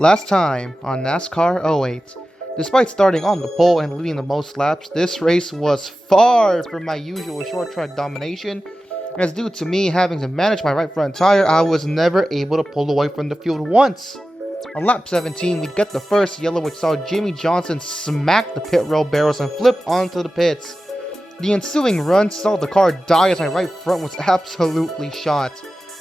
Last time on NASCAR '08, despite starting on the pole and leading the most laps, this race was far from my usual short track domination, as due to me having to manage my right front tire, I was never able to pull away from the field once. On lap 17, we get the first yellow, which saw Jimmie Johnson smack the pit row barrels and flip onto the pits. The ensuing run saw the car die as my right front was absolutely shot.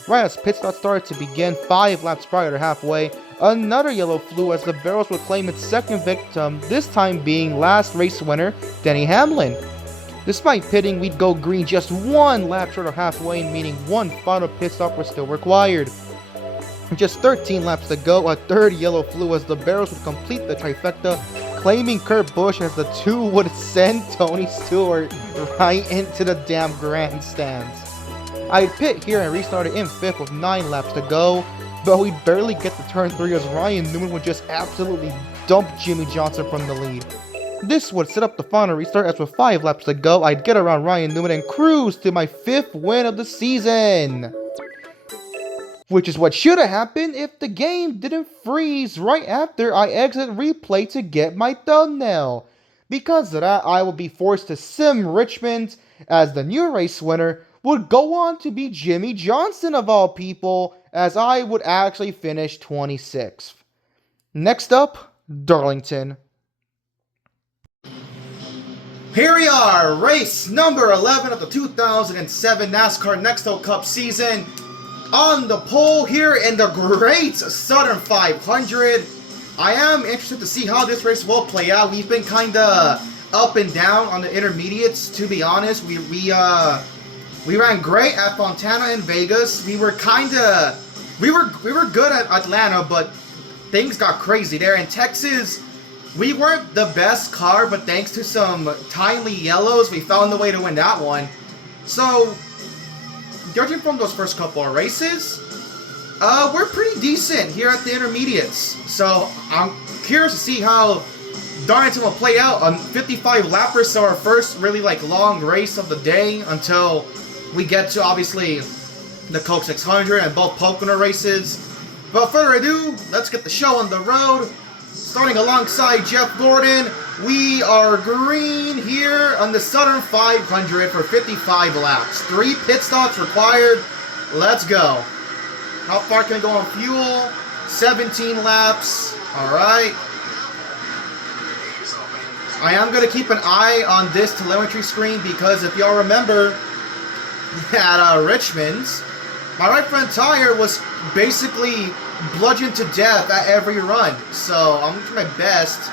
Right as pit stop started to begin 5 laps prior to halfway, another yellow flew as the barrels would claim its second victim, this time being last race winner, Denny Hamlin. Despite pitting, we'd go green just 1 lap short of halfway, meaning 1 final pit stop was still required. With just 13 laps to go, a third yellow flew as the barrels would complete the trifecta, claiming Kurt Busch as the 2 would send Tony Stewart right into the damn grandstands. I'd pit here and restarted in 5th with 9 laps to go, but we'd barely get to turn 3 as Ryan Newman would just absolutely dump Jimmie Johnson from the lead. This would set up the final restart as with 5 laps to go, I'd get around Ryan Newman and cruise to my 5th win of the season. Which is what should have happened if the game didn't freeze right after I exit replay to get my thumbnail. Because of that, I will be forced to sim Richmond as the new race winner would go on to be Jimmie Johnson of all people, as I would actually finish 26th. Next up, Darlington. Here we are, race number 11 of the 2007 NASCAR Nextel Cup season. On the pole here in the great Southern 500. I am interested to see how this race will play out. We've been kind of up and down on the intermediates, to be honest. We ran great at Fontana and Vegas. We were good at Atlanta, but things got crazy there. In Texas, we weren't the best car, but thanks to some timely yellows, we found a way to win that one. So, judging from those first couple of races, we're pretty decent here at the intermediates. So I'm curious to see how Darlington will play out on 55 lappers. So our first really long race of the day until we get to obviously the Coke 600 and both Pocono races. Without further ado, let's get the show on the road. Starting alongside Jeff Gordon, we are green here on the Southern 500 for 55 laps. 3 pit stops required. Let's go. How far can we go on fuel? 17 laps. Alright. I am going to keep an eye on this telemetry screen because if y'all remember at Richmond, my right front tire was basically bludgeoned to death at every run. So I'm going to try my best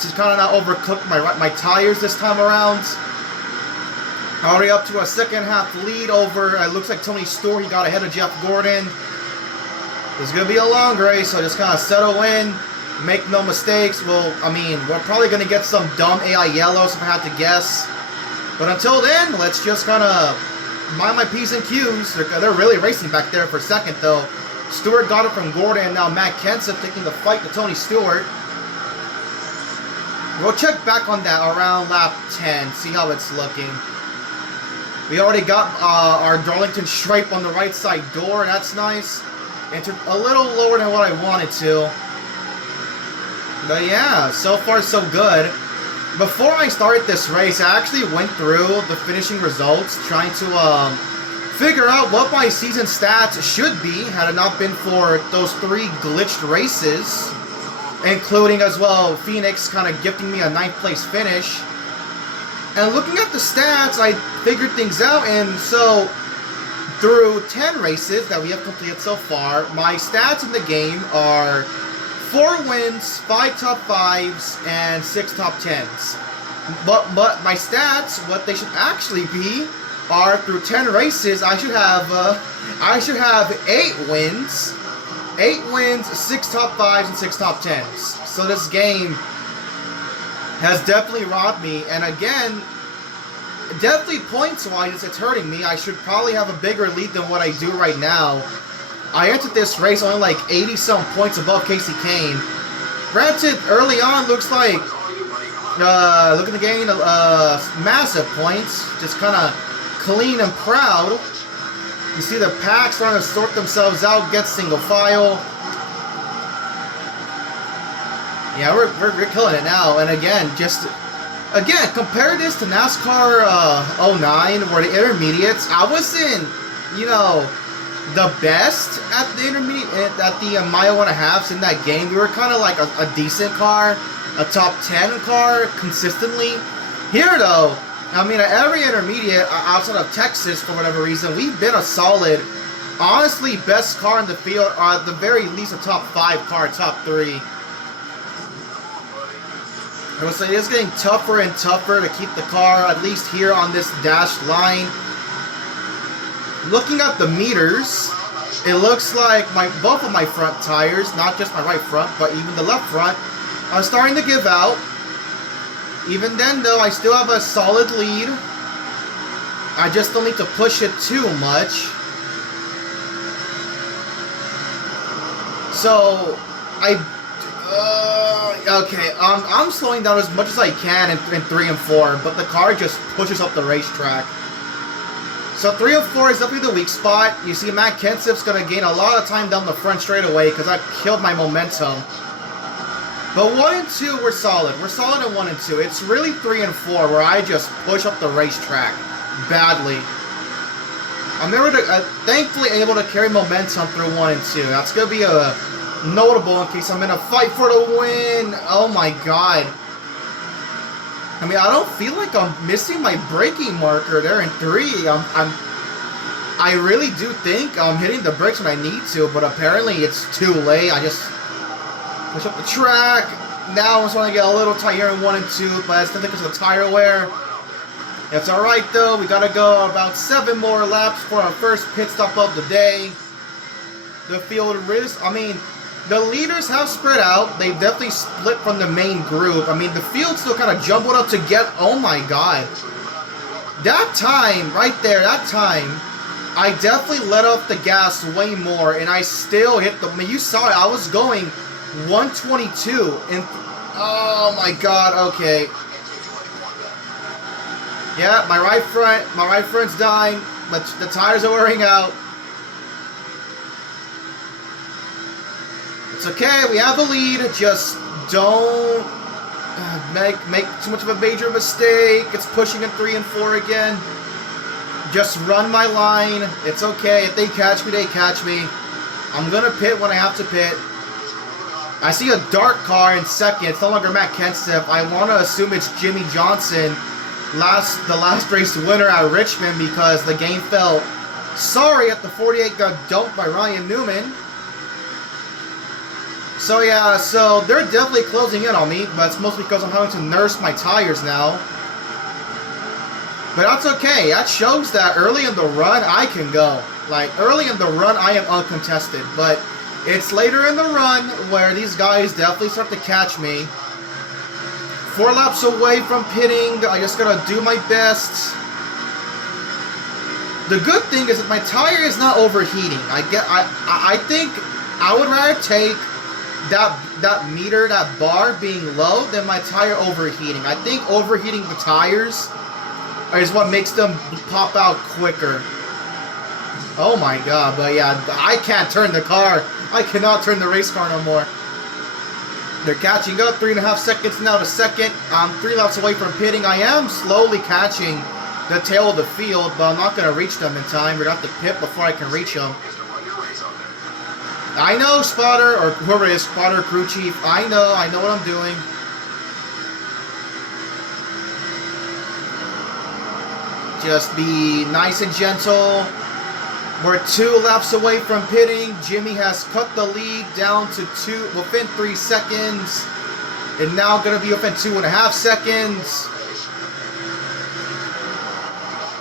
to kind of not overcook my tires this time around. Already up to a second half lead over, it looks like Tony Stewart. He got ahead of Jeff Gordon. It's going to be a long race, so just kind of settle in, make no mistakes. We're probably going to get some dumb AI yellows if I had to guess. But until then, let's just kind of mind my P's and Q's. They're really racing back there for second, though. Stewart got it from Gordon, and now Matt Kenseth taking the fight to Tony Stewart. We'll check back on that around lap 10, see how it's looking. We already got our Darlington stripe on the right side door, that's nice. Entered a little lower than what I wanted to. But yeah, so far so good. Before I started this race, I actually went through the finishing results, trying to figure out what my season stats should be had it not been for those 3 glitched races, including as well Phoenix kind of gifting me a 9th place finish. And looking at the stats, I figured things out, and so through 10 races that we have completed so far, my stats in the game are 4 wins, 5 top 5s, and 6 top 10s. But my stats, what they should actually be, are through 10 races, I should have 8 wins, 6 top 5s, and 6 top 10s. So this game has definitely robbed me, and again, definitely points-wise, it's hurting me. I should probably have a bigger lead than what I do right now. I entered this race only 80-some points above Casey Kane. Granted, early on, looks like looking to gain massive points, just kind of clean and proud. You see the pack starting to sort themselves out, get single file. Yeah, we're killing it now. And again, compare this to NASCAR 09, where the intermediates, I wasn't, you know, the best at the intermediate, at the mile and a halves in that game. We were kind of like a decent car, a top 10 car consistently. Here though, I mean, at every intermediate outside of Texas, for whatever reason, we've been a solid, honestly, best car in the field, or at the very least a top 5 car, top 3. I would say it's getting tougher and tougher to keep the car, at least here on this dashed line. Looking at the meters, it looks like both of my front tires, not just my right front, but even the left front, are starting to give out. Even then, though, I still have a solid lead. I just don't need to push it too much. So, okay, I'm slowing down as much as I can in 3 and 4, but the car just pushes up the racetrack. So 3 and 4 is definitely the weak spot. You see, Matt Kenseth's going to gain a lot of time down the front straightaway because I killed my momentum. But 1 and 2, we're solid. We're solid in 1 and 2. It's really 3 and 4 where I just push up the racetrack badly. I'm thankfully able to carry momentum through 1 and 2. That's going to be a notable in case I'm in a fight for the win. Oh my god. I mean, I don't feel like I'm missing my braking marker there in 3. I really do think I'm hitting the brakes when I need to, but apparently it's too late. I just push up the track. Now I'm starting to get a little tight here in 1 and 2, but that's nothing because of tire wear. It's alright though. We gotta go about 7 more laps for our first pit stop of the day. The field is, I mean, the leaders have spread out. They've definitely split from the main group. I mean, the field still kind of jumbled up to get... Oh my god. That time, right there, that time, I definitely let off the gas way more, and I still hit the... I mean, you saw it. I was going 122, and... Oh my god, okay. Yeah, my right front's dying, but the tires are wearing out. It's okay, we have the lead, just don't make too much of a major mistake. It's pushing in 3 and 4 again. Just run my line, it's okay. If they catch me, they catch me. I'm gonna pit when I have to pit. I see a dark car in second. It's no longer Matt Kenseth. I want to assume it's Jimmy Johnson, the last race winner at Richmond, because the game felt sorry at the 48 got dumped by Ryan Newman. So yeah, so they're definitely closing in on me, but it's mostly because I'm having to nurse my tires now. But that's okay. That shows that early in the run, I can go. Like, early in the run, I am uncontested. But it's later in the run where these guys definitely start to catch me. 4 laps away from pitting. I just gotta do my best. The good thing is that my tire is not overheating. I think I would rather take that meter, that bar being low, than my tire overheating. I think overheating the tires is what makes them pop out quicker. Oh my god, but yeah, I can't turn the car. I cannot turn the race car no more. They're catching up, 3.5 seconds now to second. I'm 3 laps away from pitting. I am slowly catching the tail of the field, but I'm not going to reach them in time. We're going to have to pit before I can reach them. I know, spotter, or whoever it is, spotter, crew chief. I know what I'm doing. Just be nice and gentle. We're 2 laps away from pitting. Jimmy has cut the lead down to within 3 seconds. And now going to be within 2.5 seconds.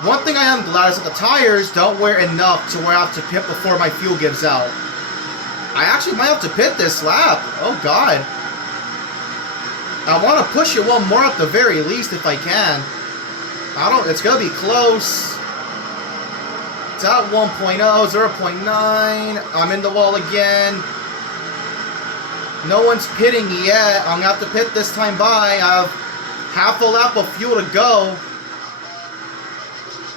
One thing I am glad is that the tires don't wear enough to where I have to pit before my fuel gives out. I actually might have to pit this lap. Oh god. I want to push it 1 more at the very least if I can. It's going to be close. It's at 1.0, 0.9. I'm in the wall again. No one's pitting yet. I'm going to have to pit this time by. I have half a lap of fuel to go.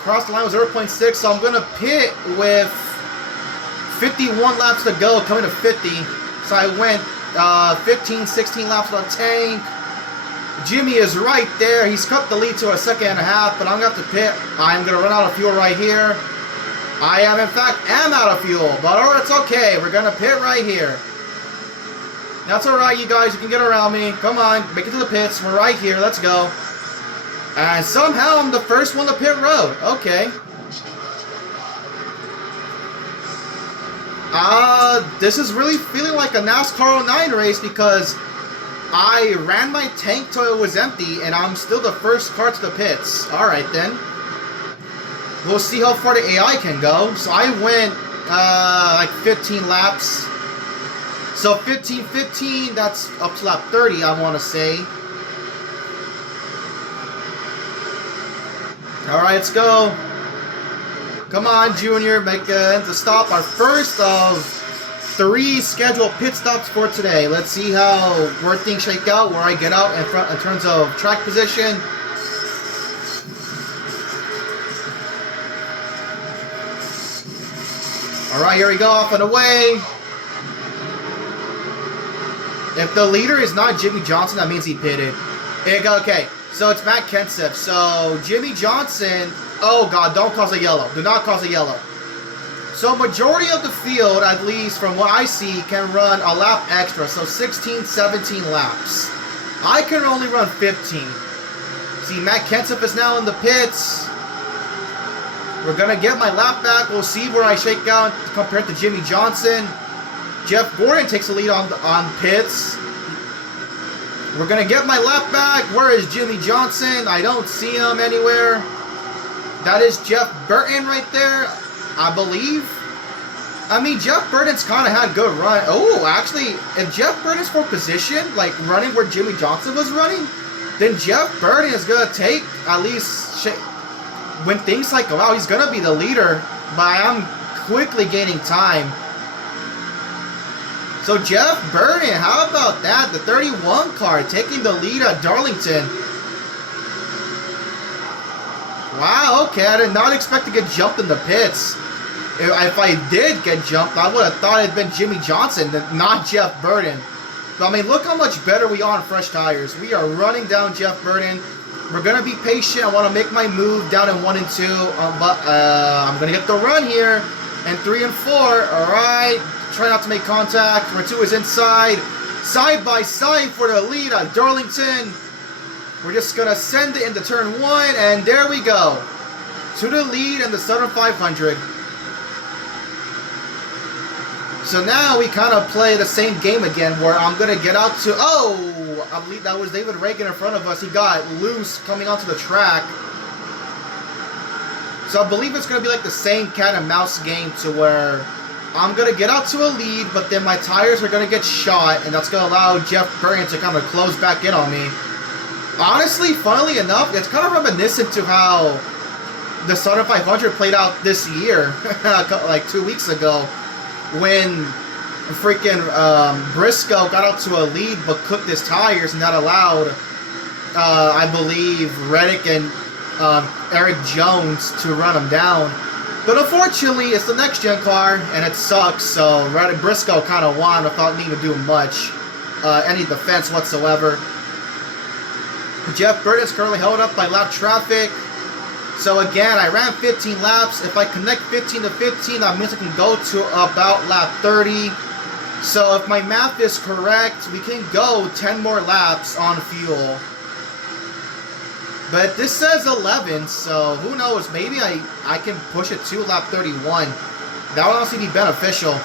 Cross the line with 0.6, so I'm going to pit with 51 laps to go, coming to 50. So I went 15, 16 laps on the tank. Jimmy is right there. He's cut the lead to a second and a half, but I'm going to have to pit. I'm going to run out of fuel right here. I am, in fact, out of fuel, but it's okay. We're going to pit right here. That's alright, you guys. You can get around me. Come on, make it to the pits. We're right here. Let's go. And somehow I'm the first one to pit road. Okay. This is really feeling like a NASCAR 09 race because I ran my tank till it was empty and I'm still the first car to the pits. Alright then. We'll see how far the AI can go. So I went, like 15 laps. So 15, that's up to lap 30, I want to say. Alright, let's go. Come on, Junior, make the stop. Our first of 3 scheduled pit stops for today. Let's see where things shake out, where I get out in front in terms of track position. Alright, here we go, off and away. If the leader is not Jimmy Johnson, that means he pitted. Okay, so it's Matt Kenseth. So Jimmy Johnson, oh God, don't cause a yellow. Do not cause a yellow. So majority of the field, at least from what I see, can run a lap extra. So 16, 17 laps. I can only run 15. See, Matt Kenseth is now in the pits. We're going to get my lap back. We'll see where I shake out compared to Jimmy Johnson. Jeff Gordon takes the lead on pits. We're going to get my lap back. Where is Jimmy Johnson? I don't see him anywhere. That is Jeff Burton right there, I believe. I mean, Jeff Burton's kind of had a good run. Oh, actually, if Jeff Burton's for position, like running where Jimmy Johnson was running, then Jeff Burton is going to take at least when things like go out, he's going to be the leader. But I'm quickly gaining time. So Jeff Burton, how about that? The 31 car taking the lead at Darlington. Wow, okay, I did not expect to get jumped in the pits. If I did get jumped, I would have thought it had been Jimmy Johnson, not Jeff Burton. But I mean, look how much better we are on fresh tires. We are running down Jeff Burton. We're going to be patient. I want to make my move down in 1 and 2. But I'm going to get the run here. And 3 and 4, all right. Try not to make contact. Where 2 is inside. Side by side for the lead at Darlington. We're just going to send it into turn 1. And there we go. To the lead in the Southern 500. So now we kind of play the same game again where I'm going to get out to... Oh! I believe that was David Reagan in front of us. He got loose coming onto the track. So I believe it's going to be like the same cat and mouse game to where I'm going to get out to a lead, but then my tires are going to get shot, and that's going to allow Jeff Burton to kind of close back in on me. Honestly, funnily enough, it's kind of reminiscent to how the Southern 500 played out this year, like 2 weeks ago, when freaking Briscoe got out to a lead but cooked his tires, and that allowed, I believe, Reddick and Eric Jones to run him down. But unfortunately, it's the next-gen car, and it sucks, so Reddick Briscoe kind of won without needing to do much, any defense whatsoever. Jeff Burton is currently held up by lap traffic. So again, I ran 15 laps. If I connect 15 to 15, that means I can go to about lap 30. So if my math is correct, we can go 10 more laps on fuel. But this says 11, so who knows? Maybe I can push it to lap 31. That would honestly be beneficial.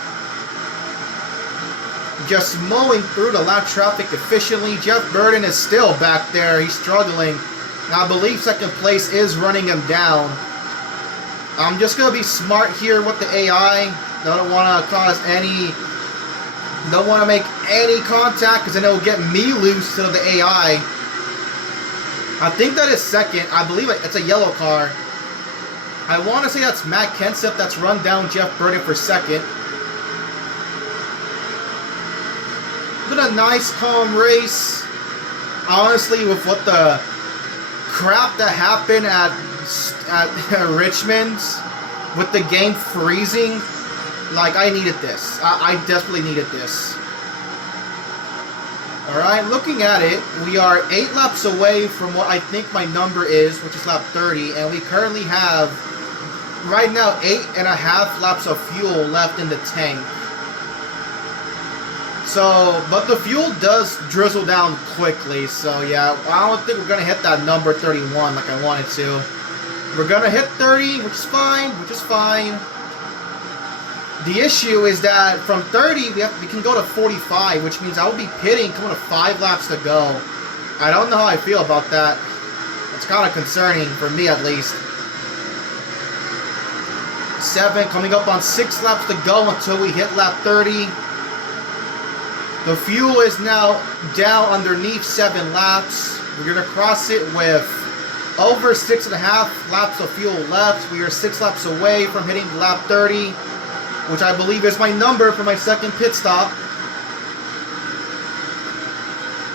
Just mowing through the lap traffic efficiently. Jeff Burton is still back there. He's struggling. And I believe second place is running him down. I'm just going to be smart here with the AI. I don't want to cause any... Don't want to make any contact because then it will get me loose to the AI. I think that is second. I believe it's a yellow car. I want to say that's Matt Kenseth that's run down Jeff Burton for second. Been a nice, calm race. Honestly, with what the crap that happened at Richmond, with the game freezing, like, I needed this. I desperately needed this. Alright, looking at it, we are 8 laps away from what I think my number is, which is lap 30, and we currently have, right now, 8.5 laps of fuel left in the tank. So, but the fuel does drizzle down quickly, so yeah, I don't think we're going to hit that number 31 like I wanted to. We're going to hit 30, which is fine. The issue is that from 30, we can go to 45, which means I will be pitting coming to 5 laps to go. I don't know how I feel about that. It's kind of concerning, for me at least. 7, coming up on 6 laps to go until we hit lap 30. The fuel is now down underneath 7 laps. We're going to cross it with over 6.5 laps of fuel left. We are 6 laps away from hitting lap 30, which I believe is my number for my second pit stop.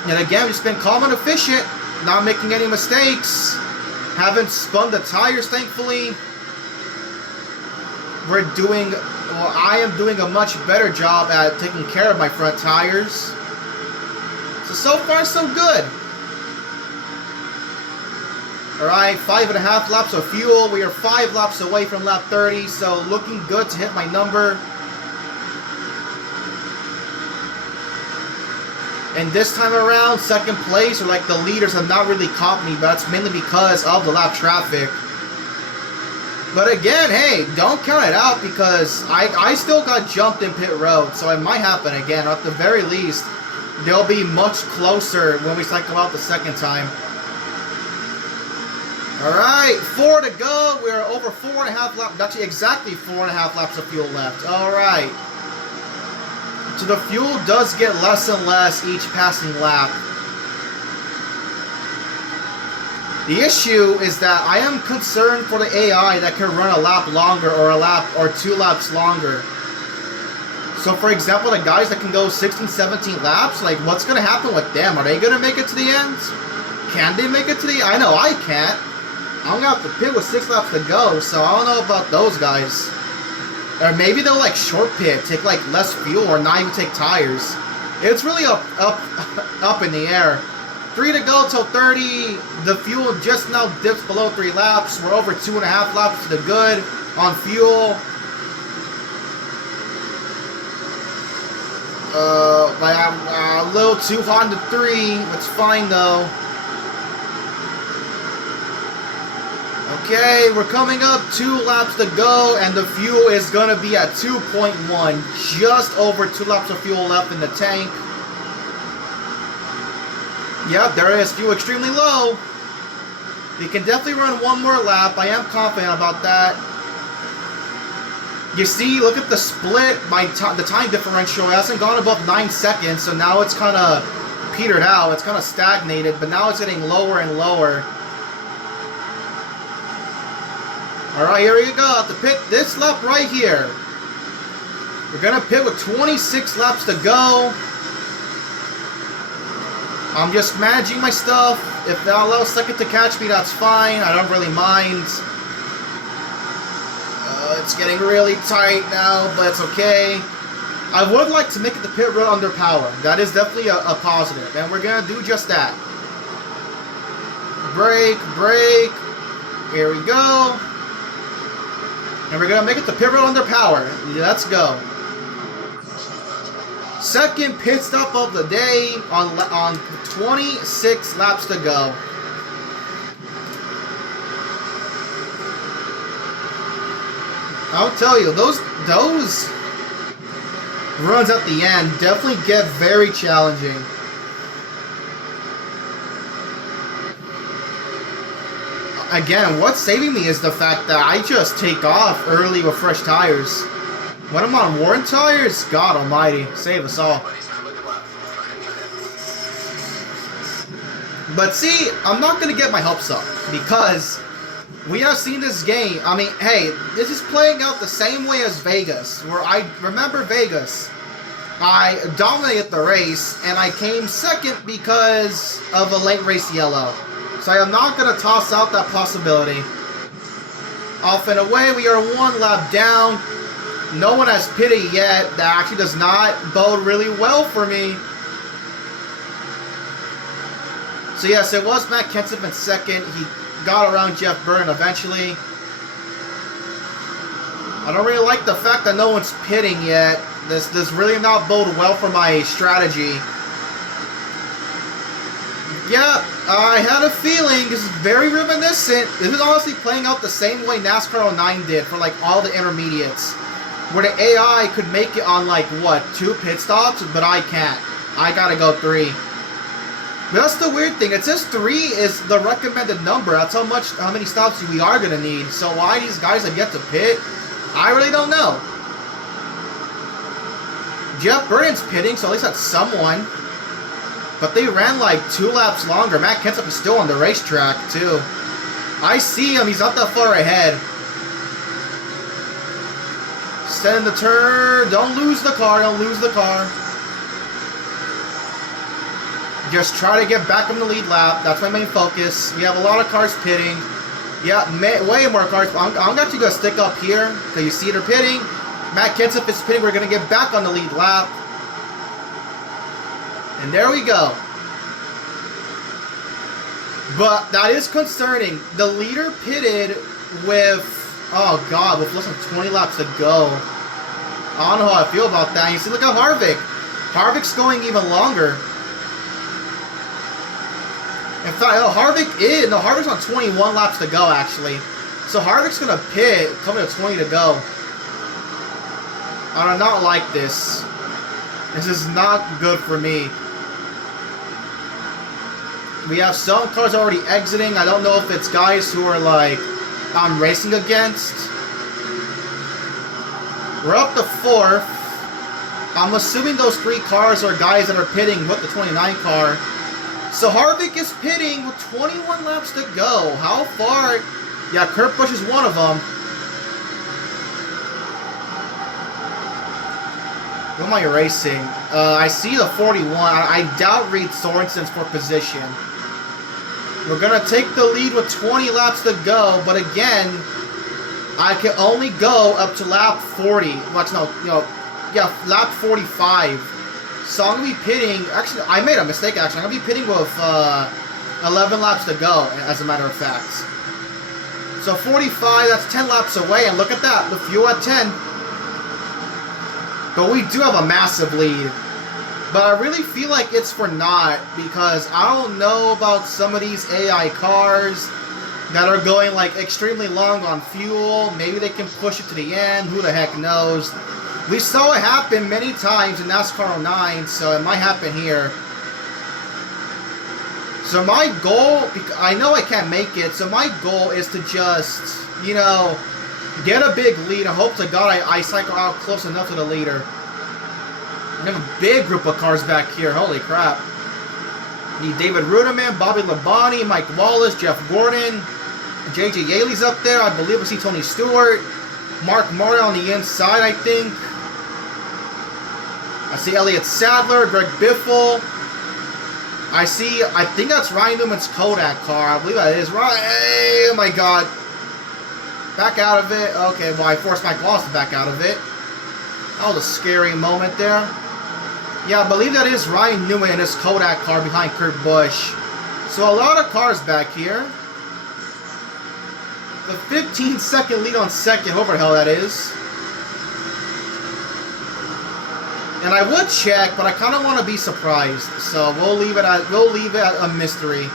And again, we've just been calm and efficient, not making any mistakes. Haven't spun the tires, thankfully. I am doing a much better job at taking care of my front tires. So far, so good. Alright, 5.5 laps of fuel. We are 5 laps away from lap 30, so looking good to hit my number. And this time around, second place, or like the leaders have not really caught me, but that's mainly because of the lap traffic. But again, hey, don't count it out because I still got jumped in pit road, so it might happen again. Or at the very least, they'll be much closer when we cycle out the second time. Alright, 4 to go. We're over 4.5 laps. Actually, exactly 4.5 laps of fuel left. Alright. So the fuel does get less and less each passing lap. The issue is that I am concerned for the AI that can run a lap longer or a lap or 2 laps longer. So for example, the guys that can go 16, 17 laps, like what's going to happen with them? Are they going to make it to the end? Can they make it to the end? I know I can't. I'm going to have to pit with 6 laps to go, so I don't know about those guys. Or maybe they'll like short pit, take like less fuel or not even take tires. It's really up in the air. 3 to go till 30. The fuel just now dips below 3 laps. We're over 2.5 laps to the good on fuel. I'm a little too hot in the 3. It's fine though. Okay, we're coming up 2 laps to go, and the fuel is going to be at 2.1. Just over 2 laps of fuel left in the tank. Yep, there is fuel extremely low. We can definitely run 1 more lap. I am confident about that. You see, look at the split. The time differential hasn't gone above 9 seconds, so now it's kind of petered out. It's kind of stagnated, but now it's getting lower and lower. Alright, here we go. To pit this lap right here. We're going to pit with 26 laps to go. I'm just managing my stuff. If they'll allow a second to catch me, that's fine. I don't really mind. It's getting really tight now, but it's okay. I would like to make it to pit road under power. That is definitely a positive, and we're going to do just that. Brake, brake. Here we go. And we're going to make it to pit road under power. Let's go. Second pit stop of the day on 26 laps to go. I'll tell you, those runs at the end definitely get very challenging. Again, what's saving me is the fact that I just take off early with fresh tires. When I'm on worn tires, God almighty, save us all. But see, I'm not going to get my hopes up, because we have seen this game. I mean, hey, this is playing out the same way as Vegas, where I remember Vegas. I dominated the race, and I came second because of a late race yellow. So I am not going to toss out that possibility. Off and away, we are 1 lap down. No one has pitted yet. That actually does not bode really well for me. So yes, it was Matt Kenseth in second. He got around Jeff Burton eventually. I don't really like the fact that no one's pitting yet. This does really not bode well for my strategy. Yeah, I had a feeling. This is very reminiscent. This is honestly playing out the same way NASCAR 09 did for like all the intermediates. Where the AI could make it on like, what, 2 pit stops? But I can't. I gotta go 3. But that's the weird thing. It says 3 is the recommended number. That's how many stops we are gonna need. So why these guys have yet to pit, I really don't know. Jeff Burton's pitting, so at least that's someone. But they ran like 2 laps longer. Matt Kenseth is still on the racetrack, too. I see him. He's not that far ahead. Send the turn. Don't lose the car. Don't lose the car. Just try to get back on the lead lap. That's my main focus. We have a lot of cars pitting. Yeah, way more cars. I'm actually going to stick up here because you see they're pitting. Matt Kenseth is pitting. We're going to get back on the lead lap. And there we go. But that is concerning. The leader pitted with, oh God, with less than 20 laps to go. I don't know how I feel about that. You see, look at Harvick. Harvick's going even longer. In fact, Harvick's on 21 laps to go, actually. So Harvick's going to pit, coming to 20 to go. I do not like this. This is not good for me. We have some cars already exiting. I don't know if it's guys who are like I'm racing against. We're up to 4th. I'm assuming those 3 cars are guys that are pitting with the 29 car. So Harvick is pitting with 21 laps to go. How far? Yeah, Kurt Busch is one of them. Who am I racing? I see the 41. I doubt Reed Sorensen's for position. We're going to take the lead with 20 laps to go, but again, I can only go up to lap 40. Lap 45. So I'm going to be pitting, actually, I made a mistake, actually. I'm going to be pitting with 11 laps to go, as a matter of fact. So 45, that's 10 laps away, and look at that, the fuel at 10. But we do have a massive lead. But I really feel like it's for naught, because I don't know about some of these AI cars that are going like extremely long on fuel. Maybe they can push it to the end, who the heck knows. We saw it happen many times in NASCAR 09, so it might happen here. So my goal, I know I can't make it, so my goal is to just, you know, get a big lead and hope to God I cycle out close enough to the leader. We have a big group of cars back here, holy crap. Need David Ruderman, Bobby Labonte, Mike Wallace, Jeff Gordon, JJ Yaley's up there, I believe I see Tony Stewart, Mark Murray on the inside, I think. I see Elliott Sadler, Greg Biffle. I think that's Ryan Newman's Kodak car. I believe that is. Oh my God. Back out of it. Okay, well, I forced Mike Wallace to back out of it. That was a scary moment there. Yeah, I believe that is Ryan Newman in his Kodak car behind Kurt Busch. So a lot of cars back here. The 15-second lead on second, whoever the hell that is. And I would check, but I kind of want to be surprised. So we'll leave it at a mystery.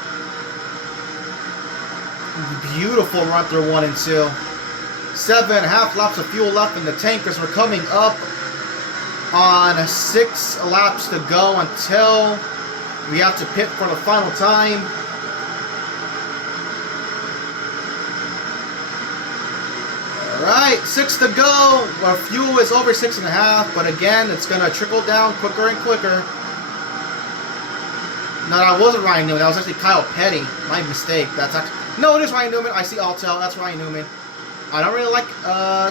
Beautiful run through 1 and 2. 7.5 laps of fuel left in the tank as we're coming up on 6 laps to go until we have to pit for the final time. Alright, 6 to go. Our fuel is over 6.5, but again, it's going to trickle down quicker and quicker. No, that wasn't Ryan Newman. That was actually Kyle Petty. My mistake. That's actually... No, it is Ryan Newman. I see Altel. That's Ryan Newman. I don't really like...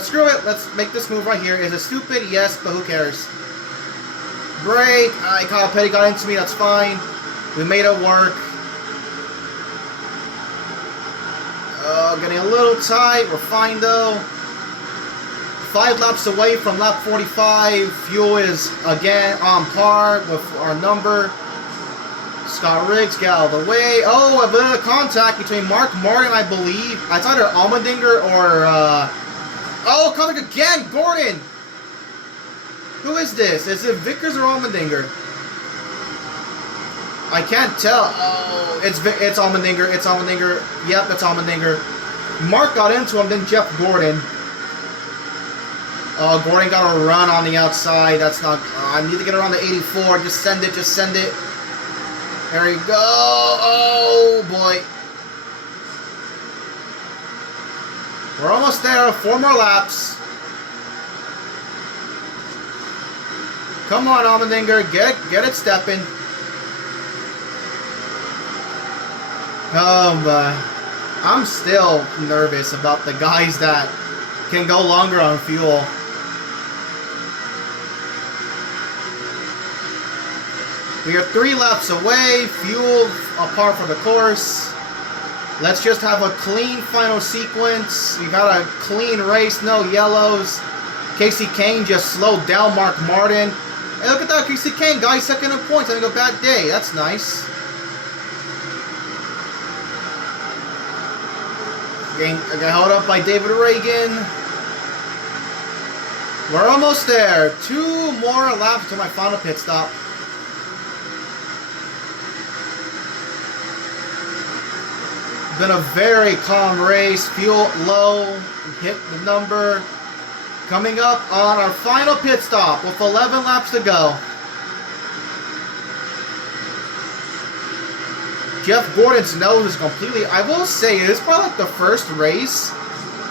screw it. Let's make this move right here. Is it stupid? Yes, but who cares? Brake. Alright, Kyle Petty got into me. That's fine. We made it work. Getting a little tight. We're fine, though. 5 laps away from lap 45. Fuel is, again, on par with our number. Scott Riggs, get out of the way. Oh, a bit of contact between Mark Martin, I believe. It's either Allmendinger or, oh, contact again! Gordon! Who is this? Is it Vickers or Allmendinger? I can't tell. Oh, it's Allmendinger. It's Allmendinger. Yep, it's Allmendinger. Mark got into him, then Jeff Gordon. Oh, Gordon got a run on the outside. That's not... I need to get around the 84. Just send it. Just send it. There we go. Oh, boy. We're almost there. 4 more laps. Come on, Allmendinger. Get it stepping. I'm still nervous about the guys that can go longer on fuel. We are 3 laps away, fuel apart for the course. Let's just have a clean final sequence. We got a clean race, no yellows. Casey Kane just slowed down Mark Martin. Hey, look at that, Casey Kane, guy second in points, having a bad day. That's nice. I got held up by David Reagan. We're almost there. 2 more laps to my final pit stop. Been a very calm race. Fuel low. Hit the number. Coming up on our final pit stop with 11 laps to go. Jeff Gordon's nose is completely... I will say, it's probably like the first race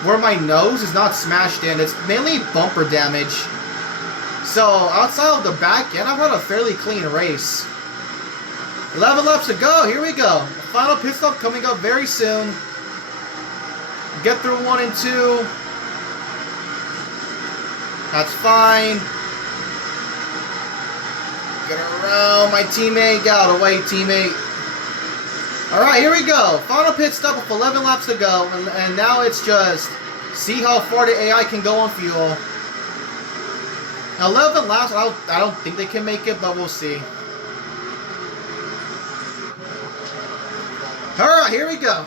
where my nose is not smashed in. It's mainly bumper damage. So, outside of the back end, I've had a fairly clean race. 11 laps to go. Here we go. The final pit stop coming up very soon. Get through 1 and 2. That's fine. Get around my teammate. Get out of the way, teammate. Alright, here we go. Final pit stop with 11 laps to go. And now it's just see how far the AI can go on fuel. 11 laps, I don't think they can make it, but we'll see. Alright, here we go.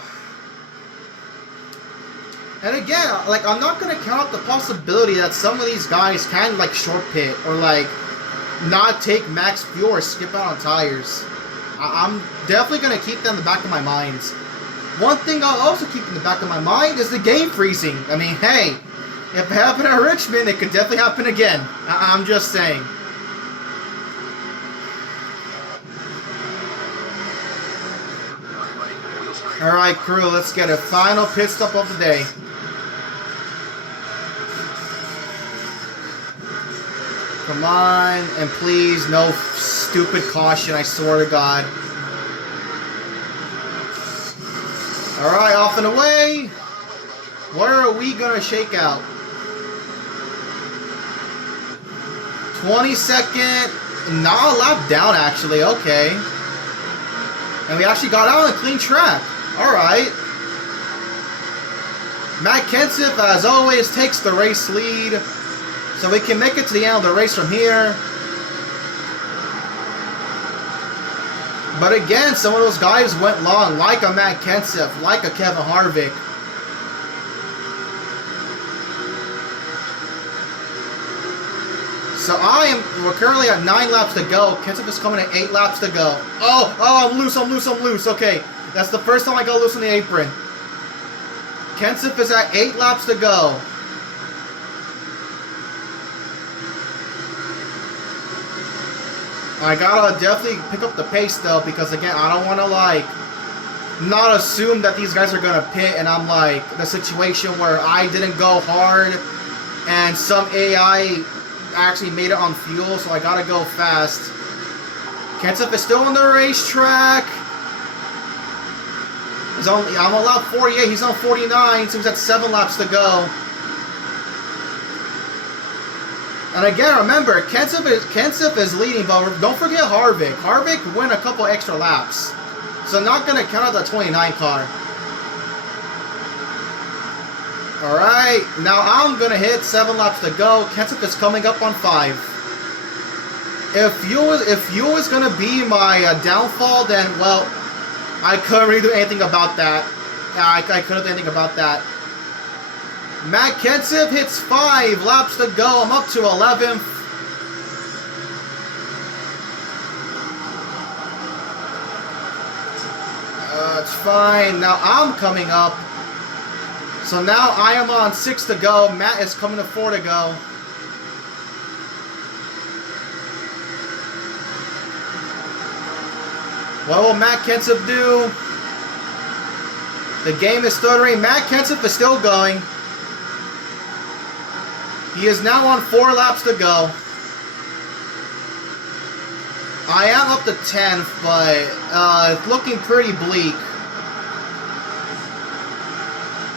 And again, like, I'm not going to count out the possibility that some of these guys can, like, short pit or, like, not take max fuel or skip out on tires. I'm definitely going to keep that in the back of my mind. One thing I'll also keep in the back of my mind is the game freezing. I mean, hey, if it happened at Richmond, it could definitely happen again. I'm just saying. Alright, crew, let's get a final pit stop of the day. Come on, and please, no stupid caution, I swear to God. Alright, off and away. Where are we going to shake out? 22nd, not a lap down actually, okay. And we actually got out on a clean track. Alright. Matt Kenseth, as always, takes the race lead. So we can make it to the end of the race from here. But again, some of those guys went long, like a Matt Kenseth, like a Kevin Harvick. So we're currently at 9 laps to go. Kenseth is coming at 8 laps to go. Oh, I'm loose. Okay, that's the first time I got loose on the apron. Kenseth is at 8 laps to go. I gotta definitely pick up the pace though, because again, I don't want to like not assume that these guys are gonna pit, and I'm like the situation where I didn't go hard and some AI actually made it on fuel, so I gotta go fast. Kenseth is still on the racetrack. I'm on lap 48, he's on 49, so he's at 7 laps to go. And again, remember, Kenseth is leading, but don't forget Harvick. Harvick went a couple extra laps. So not going to count out the 29 car. Alright, now I'm going to hit 7 laps to go. Kenseth is coming up on 5. If fuel is gonna be my downfall, then well, I couldn't really do anything about that. I couldn't do anything about that. Matt Kenseth hits 5 laps to go. I'm up to 11th. It's fine. Now I'm coming up. So now I am on 6 to go. Matt is coming to 4 to go. What will Matt Kenseth do? The game is stuttering. Matt Kenseth is still going. He is now on 4 laps to go. I am up to 10th, but it's looking pretty bleak.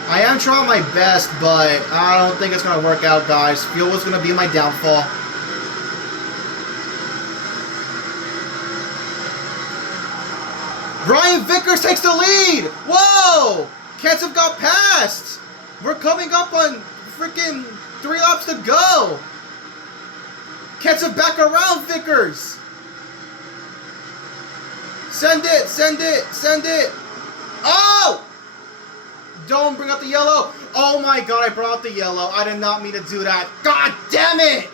I am trying my best, but I don't think it's going to work out, guys. Fuel is going to be my downfall. Brian Vickers takes the lead! Whoa! Kenseth got passed! We're coming up on freaking 3 laps to go! Kenseth back around Vickers! Send it! Send it! Send it! Oh! Don't bring out the yellow! Oh my god, I brought out the yellow. I did not mean to do that. God damn it!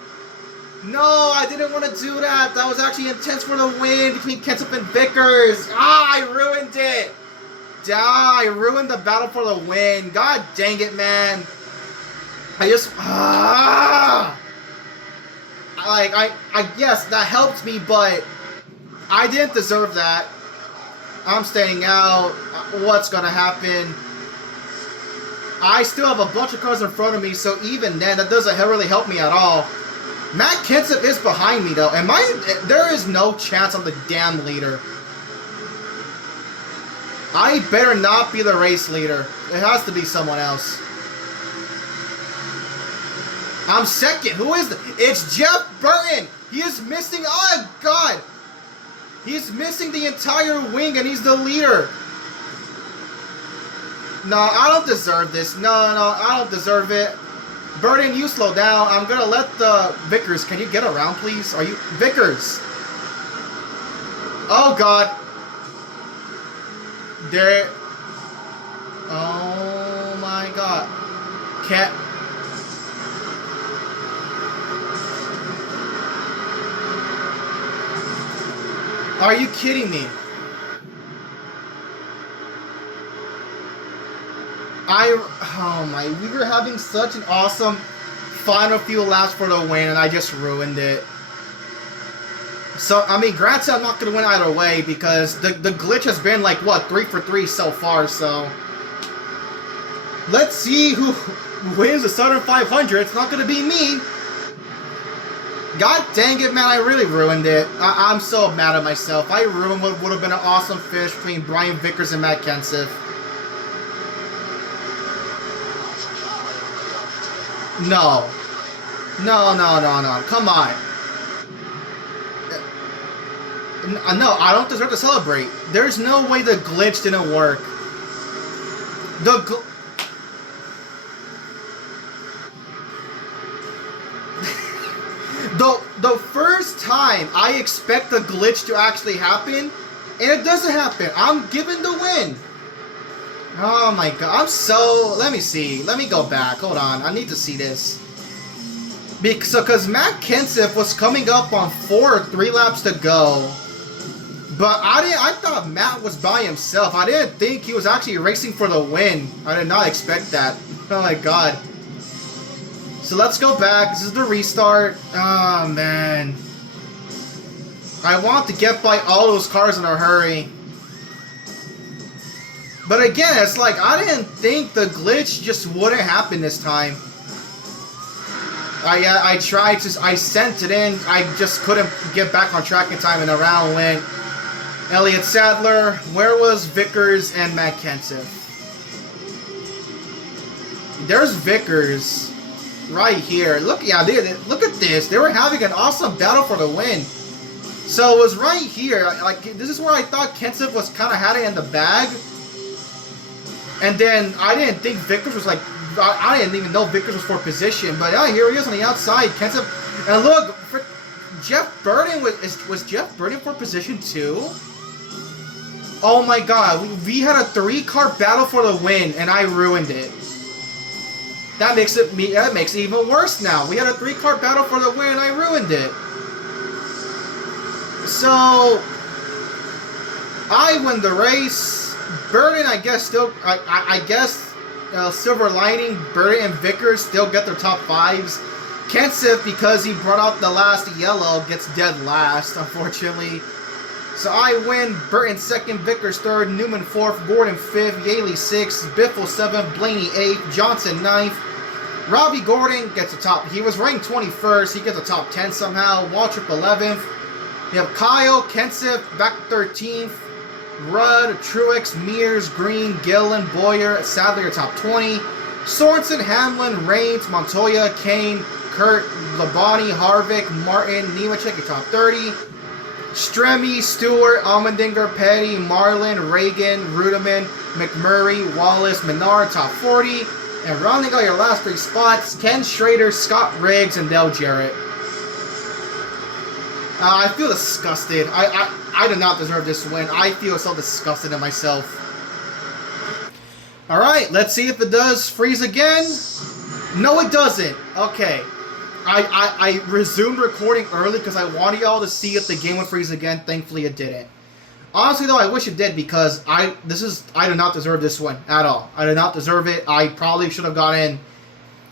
No, I didn't want to do that. That was actually intense for the win between Kenseth and Vickers. Ah, I ruined it. I ruined the battle for the win. God dang it, man. Yes, that helped me, but I didn't deserve that. I'm staying out. What's gonna happen? I still have a bunch of cars in front of me, so even then, that doesn't really help me at all. Matt Kenseth is behind me, though. There is no chance I'm the damn leader. I better not be the race leader. It has to be someone else. I'm second. Who is it? It's Jeff Burton. He is missing. Oh, God. He's missing the entire wing, and he's the leader. No, I don't deserve this. No, I don't deserve it. Burton, you slow down. I'm gonna let the Vickers. Can you get around, please? Are you Vickers? Oh God. There. Oh my God. Can't. Are you kidding me? We were having such an awesome final few laps for the win, and I just ruined it. So, I mean, granted, I'm not going to win either way, because the glitch has been, like, what, 3 for 3 so far, so... Let's see who wins the Southern 500. It's not going to be me. God dang it, man, I really ruined it. I'm so mad at myself. I ruined what would have been an awesome finish between Brian Vickers and Matt Kenseth. No. Come on. No, I don't deserve to celebrate. There's no way the glitch didn't work. The first time I expect the glitch to actually happen, and it doesn't happen. I'm given the win. Oh my God, let me see. Let me go back. Hold on. I need to see this. Because Matt Kenseth was coming up on 3 laps to go. But I thought Matt was by himself. I didn't think he was actually racing for the win. I did not expect that. Oh my God. So let's go back. This is the restart. Oh man. I want to get by all those cars in a hurry. But again, it's like, I didn't think the glitch just wouldn't happen this time. I tried to, I sent it in, I just couldn't get back on track in time, and the round went. Elliott Sadler, where was Vickers and Matt Kenseth? There's Vickers, right here. Look, look at this. They were having an awesome battle for the win. So it was right here. Like, this is where I thought Kenseth was kind of had it in the bag. And then I didn't think Vickers was like, I didn't even know Vickers was for position. But yeah, here he is on the outside. Kenseth, and look, Jeff Burton was Jeff Burton for position 2? Oh my god, we had a 3-car battle for the win, and I ruined it. That makes it even worse now. We had a 3-car battle for the win, and I ruined it. So I win the race. Burton, I guess, silver lining. Burton and Vickers still get their top 5s. Kenseth, because he brought out the last yellow, gets dead last, unfortunately. So I win. Burton 2nd, Vickers 3rd, Newman 4th, Gordon 5th, Yaley 6th, Biffle 7th, Blaney 8th, Johnson 9th. Robbie Gordon gets a top. He was ranked 21st. He gets a top 10 somehow. Waltrip 11th. You have Kyle, Kenseth back 13th. Rudd, Truex, Mears, Green, Gillen, Boyer, Sadler top 20. Sorensen, Hamlin, Reigns, Montoya, Kane, Kurt, Labonte, Harvick, Martin, Nemechek top 30. Stremme, Stewart, Allmendinger, Petty, Marlin, Reagan, Rudiman, McMurray, Wallace, Menard top 40. And rounding out your last 3 spots, Ken Schrader, Scott Riggs, and Dale Jarrett. I feel disgusted. I do not deserve this win. I feel so disgusted in myself. Alright, let's see if it does freeze again. No, it doesn't. Okay. I resumed recording early because I wanted y'all to see if the game would freeze again. Thankfully, it didn't. Honestly, though, I wish it did because I do not deserve this one at all. I do not deserve it. I probably should have gotten.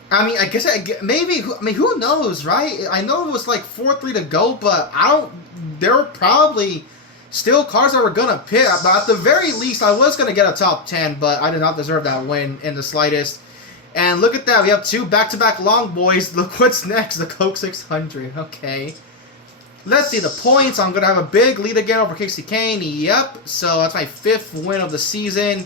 I mean, I guess maybe. Who knows, right? I know it was like 4-3 to go, but I don't. There were probably still cars that were gonna pit. But at the very least, I was gonna get a top 10. But I did not deserve that win in the slightest. And look at that, we have 2 back-to-back long boys. Look what's next, the Coke 600. Okay. Let's see the points. I'm going to have a big lead again over Casey Kane. Yep. So that's my 5th win of the season.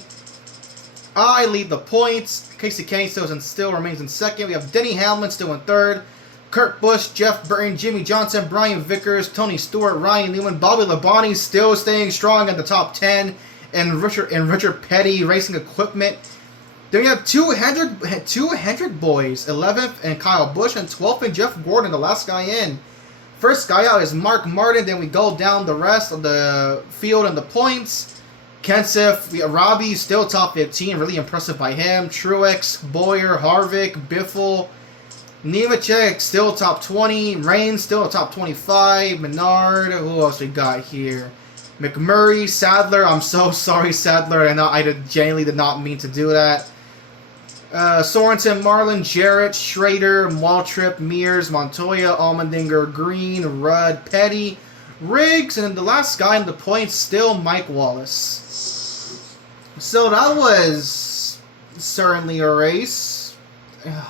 I lead the points. Casey Kane still remains in 2nd. We have Denny Hamlin still in 3rd. Kurt Busch, Jeff Burton, Jimmy Johnson, Brian Vickers, Tony Stewart, Ryan Newman, Bobby Labonte still staying strong in the top 10. And Richard Petty Racing Equipment. Then we have two Hendrick boys, 11th and Kyle Busch, and 12th and Jeff Gordon, the last guy in. First guy out is Mark Martin. Then we go down the rest of the field and the points. Kenseth, Robbie still top 15, really impressive by him. Truex, Boyer, Harvick, Biffle, Nemechek still top 20. Reigns still top 25. Menard, who else we got here? McMurray, Sadler. I'm so sorry, Sadler. I know I genuinely did not mean to do that. Sorensen, Marlin, Jarrett, Schrader, Waltrip, Mears, Montoya, Allmendinger, Green, Rudd, Petty, Riggs, and then the last guy in the points still Mike Wallace. So that was certainly a race. I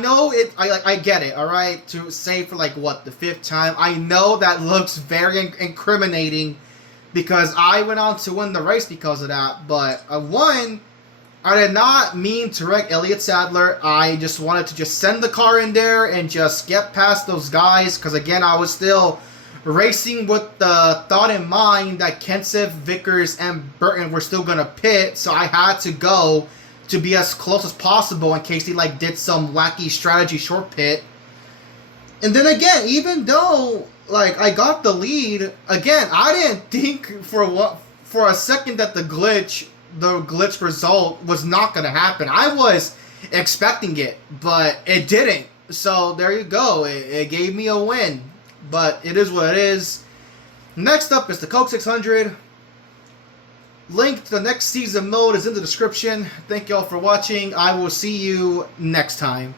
know it. I get it. All right, to say for like what the 5th time. I know that looks very incriminating. Because I went on to win the race because of that. But I won. I did not mean to wreck Elliott Sadler. I just wanted to send the car in there and just get past those guys. Because again, I was still racing with the thought in mind that Kenseth, Vickers, and Burton were still going to pit. So I had to go to be as close as possible in case they did some wacky strategy short pit. And then again, even though I got the lead, again, I didn't think for a second that the glitch result was not going to happen. I was expecting it, but it didn't. So there you go. It gave me a win, but it is what it is. Next up is the Coke 600. Link to the next season mode is in the description. Thank you all for watching. I will see you next time.